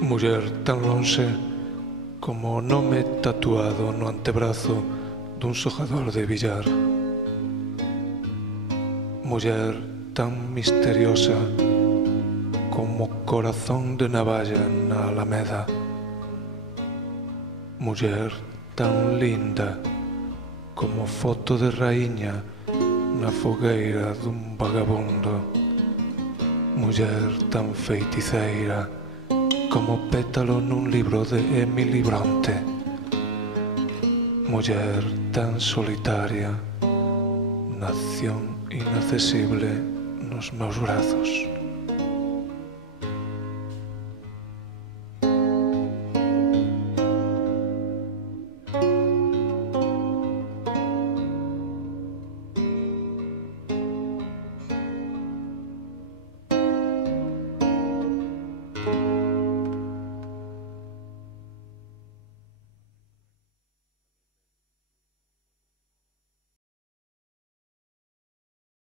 Muller tan lonxe como o nome tatuado no antebrazo dun xogador de billar. Muller tan misteriosa como corazón de navalla na Alameda. Muller tan linda como foto de raíña na fogueira dun vagabundo. Muller tan feiticeira como pétalo nun libro de Emily Bronte. Muller tan solitaria, nación inaccesible nos meus brazos.